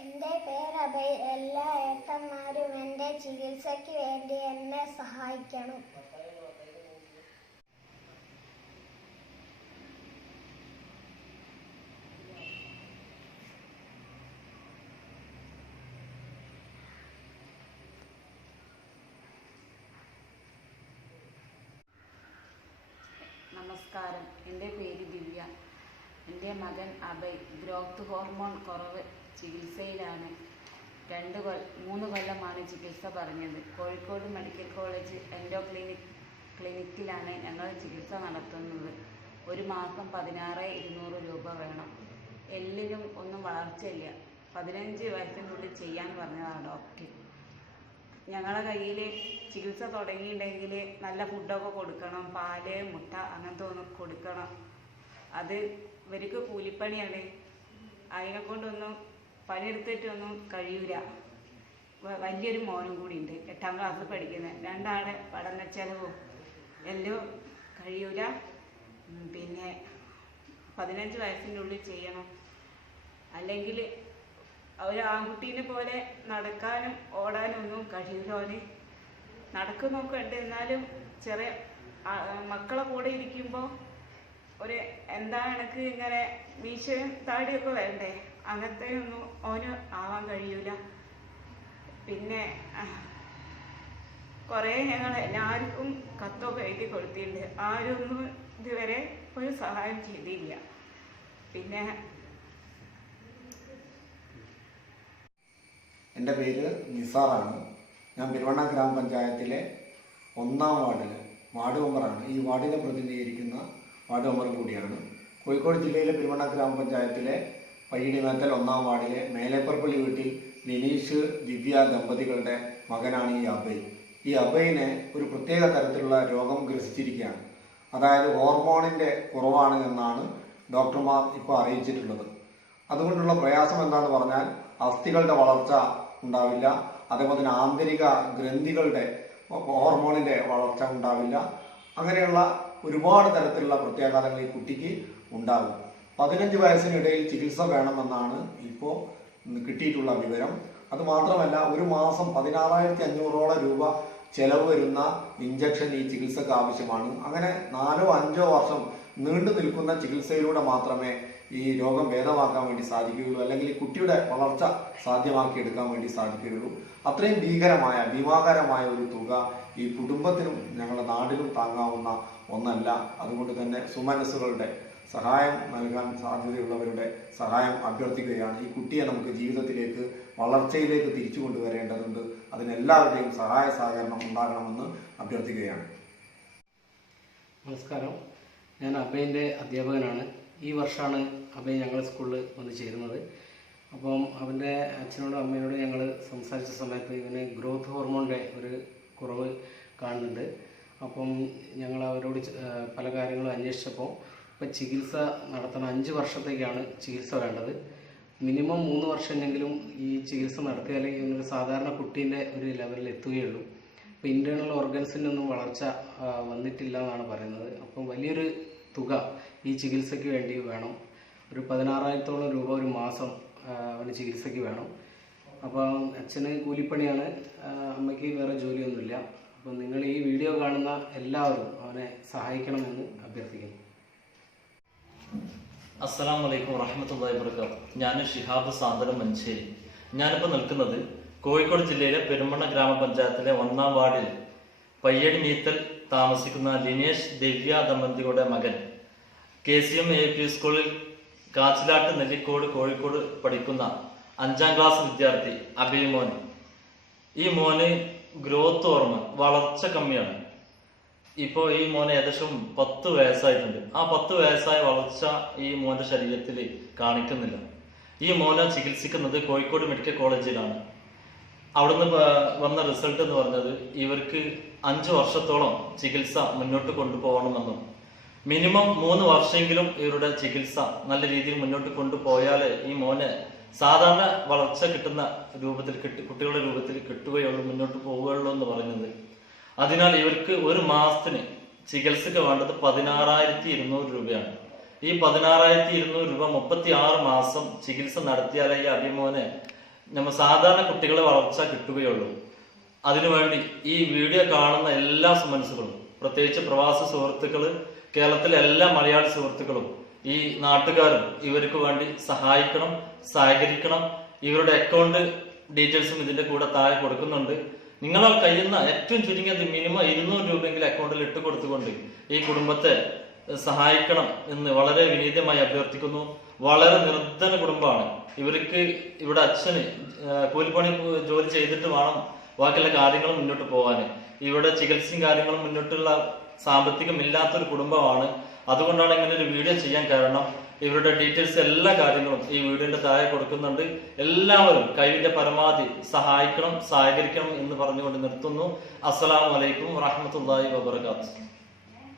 എൻ്റെ പേര് അഭയ്. എല്ലാ ഏട്ടന്മാരും എൻ്റെ ചികിത്സയ്ക്ക് വേണ്ടി എന്നെ സഹായിക്കണം. നമസ്കാരം, എൻ്റെ പേര് ദിവ്യ. എൻ്റെ മകൻ അഭയ് ഗ്രോത്ത് ഹോർമോൺ കുറവ് ചികിത്സയിലാണ്. 3 കൊല്ലമാണ് ചികിത്സ പറഞ്ഞത്. കോഴിക്കോട് മെഡിക്കൽ കോളേജ് എൻഡോ ക്ലിനിക്കിലാണ് ഞങ്ങൾ ചികിത്സ നടത്തുന്നത്. ഒരു മാസം 16,200 രൂപ വേണം. എല്ലിനും ഒന്നും വളർച്ചയില്ല. 15 വയസ്സിനുള്ളിൽ ചെയ്യാൻ പറഞ്ഞതാണ് ഡോക്ടർ. ഞങ്ങളുടെ കയ്യിൽ ചികിത്സ തുടങ്ങിയിട്ടുണ്ടെങ്കിൽ നല്ല ഫുഡൊക്കെ കൊടുക്കണം. പാല്, മുട്ട അങ്ങനത്തെ ഒന്നും കൊടുക്കണം. അത് ഇവർക്ക് കൂലിപ്പണിയാണ്. അതിനെക്കൊണ്ടൊന്നും പണിയെടുത്തിട്ടൊന്നും കഴിയൂല. വലിയൊരു മോനും കൂടി ഉണ്ട്, 8ാം ക്ലാസ്സിൽ പഠിക്കുന്നത്. 2 ആളുടെ പഠന ചെലവും എല്ലാം കഴിയൂല. പിന്നെ 15 വയസ്സിൻ്റെ ഉള്ളിൽ ചെയ്യണം. അല്ലെങ്കിൽ ഒരു ആൺകുട്ടീനെ പോലെ നടക്കാനും ഓടാനും ഒന്നും കഴിയില്ല. അവന് നടക്കുന്നൊക്കെ ഉണ്ട്, എന്നാലും ചെറിയ മക്കളെ കൂടെ ഇരിക്കുമ്പോൾ എനിക്ക് ഇങ്ങനെ മീശയും താടിയൊക്കെ വേണ്ടേ, അങ്ങനത്തെ ഒന്നും അവന് ആവാൻ കഴിയൂല. പിന്നെ കുറേ ഞങ്ങൾ എല്ലാവർക്കും കത്തൊക്കെ എഴുതി കൊടുത്തിട്ടുണ്ട്. ആരൊന്നും ഇതുവരെ ഒരു സഹായം ചെയ്തില്ല. പിന്നെ എൻ്റെ പേര് നിസാറാണ്. ഞാൻ പെരുവണ്ണ ഗ്രാമപഞ്ചായത്തിലെ 1ാം വാർഡ് മെമ്പറാണ്. ഈ വാർഡിനെ പ്രതിനിധീകരിക്കുന്ന വാർഡ് മെമ്പറും കൂടിയാണ്. കോഴിക്കോട് ജില്ലയിലെ പെരുവണ്ണ ഗ്രാമപഞ്ചായത്തിലെ പയ്യടിമേത്തൽ 1ാം വാർഡിലെ മേലേപ്പർപ്പള്ളി വീട്ടിൽ ലിനീഷ്, ദിവ്യ ദമ്പതികളുടെ മകനാണ് ഈ അഭയ്. ഈ അഭയിനെ ഒരു പ്രത്യേക തരത്തിലുള്ള രോഗം ഗ്രസിച്ചിരിക്കുകയാണ്. അതായത് ഹോർമോണിൻ്റെ കുറവാണ് എന്നാണ് ഡോക്ടർമാർ ഇപ്പോൾ അറിയിച്ചിട്ടുള്ളത്. അതുകൊണ്ടുള്ള പ്രയാസം എന്താണെന്ന് പറഞ്ഞാൽ അസ്ഥികളുടെ വളർച്ച ഉണ്ടാവില്ല. അതേപോലെ തന്നെ ആന്തരിക ഗ്രന്ഥികളുടെ ഹോർമോണിൻ്റെ വളർച്ച ഉണ്ടാവില്ല. അങ്ങനെയുള്ള ഒരുപാട് തരത്തിലുള്ള പ്രത്യാഘാതങ്ങൾ ഈ കുട്ടിക്ക് ഉണ്ടാകും. 15 വയസ്സിനിടയിൽ ചികിത്സ വേണമെന്നാണ് ഇപ്പോൾ കിട്ടിയിട്ടുള്ള വിവരം. അതുമാത്രമല്ല, ഒരു മാസം 16,500 രൂപ ചെലവ് വരുന്ന ഇഞ്ചക്ഷൻ ഈ ചികിത്സക്ക് ആവശ്യമാണ്. അങ്ങനെ 4-5 വർഷം നീണ്ടു നിൽക്കുന്ന ചികിത്സയിലൂടെ മാത്രമേ ഈ രോഗം ഭേദമാക്കാൻ വേണ്ടി സാധിക്കുകയുള്ളൂ, അല്ലെങ്കിൽ ഈ കുട്ടിയുടെ വളർച്ച സാധ്യമാക്കി എടുക്കാൻ വേണ്ടി സാധിക്കുകയുള്ളൂ. അത്രയും ഭീമാകരമായ ഒരു തുക ഈ കുടുംബത്തിനും ഞങ്ങളുടെ നാടിനും താങ്ങാവുന്ന ഒന്നല്ല. അതുകൊണ്ട് തന്നെ സുമനസ്സുകളുടെ സഹായം നൽകാൻ സാധ്യതയുള്ളവരുടെ സഹായം അഭ്യർത്ഥിക്കുകയാണ്. ഈ കുട്ടിയെ നമുക്ക് ജീവിതത്തിലേക്ക്, വളർച്ചയിലേക്ക് തിരിച്ചു കൊണ്ടുവരേണ്ടതുണ്ട്. അതിനെല്ലാവരുടെയും സഹായ സഹകരണം ഉണ്ടാകണമെന്ന് അഭ്യർത്ഥിക്കുകയാണ്. നമസ്കാരം, ഞാൻ അഭയിൻ്റെ അധ്യാപകനാണ്. ഈ വർഷമാണ് അഭയ് ഞങ്ങളുടെ സ്കൂളിൽ വന്ന് ചേരുന്നത്. അപ്പം അവൻ്റെ അച്ഛനോടും അമ്മയോടും ഞങ്ങൾ സംസാരിച്ച സമയത്ത് ഇവന് ഗ്രോത്ത് ഹോർമോണിൻ്റെ ഒരു കുറവ് കാണുന്നുണ്ട്. അപ്പം ഞങ്ങൾ അവരോട് പല കാര്യങ്ങളും അന്വേഷിച്ചപ്പോൾ ഇപ്പം ചികിത്സ നടത്തണം. 5 വർഷത്തേക്കാണ് ചികിത്സ വേണ്ടത്. മിനിമം 3 വർഷമെങ്കിലും ഈ ചികിത്സ നടത്തിയാലേ ഇവനൊരു സാധാരണ കുട്ടീൻ്റെ ഒരു ലെവലിൽ എത്തുകയുള്ളൂ. ഇപ്പോൾ ഇൻറ്റേർണൽ ഓർഗൻസിനൊന്നും വളർച്ച വന്നിട്ടില്ല എന്നാണ് പറയുന്നത്. അപ്പം വലിയൊരു തുക ഈ ചികിത്സയ്ക്ക് വേണ്ടി വേണം. ഒരു 16,000 രൂപ ഒരു മാസം അവന് ചികിത്സയ്ക്ക് വേണം. അപ്പം അച്ഛന് കൂലിപ്പണിയാണ്, അമ്മയ്ക്ക് വേറെ ജോലിയൊന്നുമില്ല. അപ്പം നിങ്ങൾ ഈ വീഡിയോ കാണുന്ന എല്ലാവരും അവനെ സഹായിക്കണമെന്ന് അഭ്യർത്ഥിക്കുന്നു. അസ്സലാമു അലൈക്കും വറഹ്മത്തുള്ളാഹി വബറകാതുഹു. ഞാൻ ഷിഹാബ് സാന്ത്വനം മഞ്ചേരി. ഞാനിപ്പോൾ നിൽക്കുന്നത് കോഴിക്കോട് ജില്ലയിലെ പെരുമണ്ണ ഗ്രാമപഞ്ചായത്തിലെ 1ാം വാർഡിൽ പയ്യടിമീത്തൽ താമസിക്കുന്ന ലിനേഷ്, ദിവ്യ ദമ്പതികളുടെ മകൻ KCM AP സ്കൂളിൽ കാച്ചിലാട്ട് നെല്ലിക്കോട് കോഴിക്കോട് പഠിക്കുന്ന 5ാം ക്ലാസ് വിദ്യാർത്ഥി അഭയ് മോൻ. ഈ മോന് ഗ്രോത്ത് ഹോർമോൺ വളർച്ച കമ്മിയാണ്. ഇപ്പോൾ ഈ മോന് ഏകദേശം 10 വയസ്സായിട്ടുണ്ട്. ആ 10 വയസ്സായ വളർച്ച ഈ മോന്റെ ശരീരത്തിൽ കാണിക്കുന്നില്ല. ഈ മോനെ ചികിത്സിക്കുന്നത് കോഴിക്കോട് മെഡിക്കൽ കോളേജിലാണ്. അവിടുന്ന് വന്ന റിസൾട്ട് എന്ന് പറഞ്ഞത് ഇവർക്ക് 5 വർഷത്തോളം ചികിത്സ മുന്നോട്ട് കൊണ്ടുപോകണമെന്നും മിനിമം 3 വർഷമെങ്കിലും ഇവരുടെ ചികിത്സ നല്ല രീതിയിൽ മുന്നോട്ട് കൊണ്ടുപോയാൽ ഈ മോനെ സാധാരണ വളർച്ച കിട്ടുന്ന രൂപത്തിൽ കുട്ടികളുടെ രൂപത്തിൽ കിട്ടുകയുള്ളൂ, മുന്നോട്ട് പോവുകയുള്ളൂ എന്ന് പറയുന്നത്. അതിനാൽ ഇവർക്ക് ഒരു മാസത്തിന് ചികിത്സക്ക് വേണ്ടത് 16,200 രൂപയാണ്. ഈ 16,200 രൂപ 36 മാസം ചികിത്സ നടത്തിയാലേ ഈ അഭിമോനെ നമ്മൾ സാധാരണ കുട്ടികളെ വളർച്ച കിട്ടുകയുള്ളൂ. അതിനുവേണ്ടി ഈ വീഡിയോ കാണുന്ന എല്ലാ മനസ്സുകളും, പ്രത്യേകിച്ച് പ്രവാസി സുഹൃത്തുക്കൾ, കേരളത്തിലെ എല്ലാ മലയാളി സുഹൃത്തുക്കളും, ഈ നാട്ടുകാരും ഇവർക്ക് വേണ്ടി സഹായിക്കണം, സഹകരിക്കണം. ഇവരുടെ അക്കൗണ്ട് ഡീറ്റെയിൽസും ഇതിന്റെ കൂടെ താഴെ കൊടുക്കുന്നുണ്ട്. നിങ്ങളാൽ കഴിയുന്ന ഏറ്റവും ചുരുങ്ങിയത് മിനിമം 200 രൂപയെങ്കിലും അക്കൗണ്ടിൽ ഇട്ട് കൊടുത്തുകൊണ്ട് ഈ കുടുംബത്തെ സഹായിക്കണം എന്ന് വളരെ വിനീതമായി അഭ്യർത്ഥിക്കുന്നു. വളരെ നിർധന കുടുംബമാണ്. ഇവർക്ക് ഇവിടെ അച്ഛന് കൂലിപ്പണി ജോലി ചെയ്തിട്ട് വേണം ബാക്കിയുള്ള കാര്യങ്ങളും മുന്നോട്ട് പോകാൻ. ഇവിടെ ചികിത്സയും കാര്യങ്ങളും മുന്നോട്ടുള്ള സാമ്പത്തികം ഇല്ലാത്തൊരു കുടുംബമാണ്. അതുകൊണ്ടാണ് ഇങ്ങനെ ഒരു വീഡിയോ ചെയ്യാൻ കാരണം. ഇവരുടെ ഡീറ്റെയിൽസ് എല്ലാ കാര്യങ്ങളും ഈ വീഡിയോന്റെ താഴെ കൊടുക്കുന്നുണ്ട്. എല്ലാവരും കഴിവിന്റെ പരമാവധി സഹായിക്കണം, സഹകരിക്കണം എന്ന് പറഞ്ഞുകൊണ്ട് നിർത്തുന്നു. അസ്സലാമു അലൈക്കും വറഹ്മത്തുള്ളാഹി വബറകാതുഹു.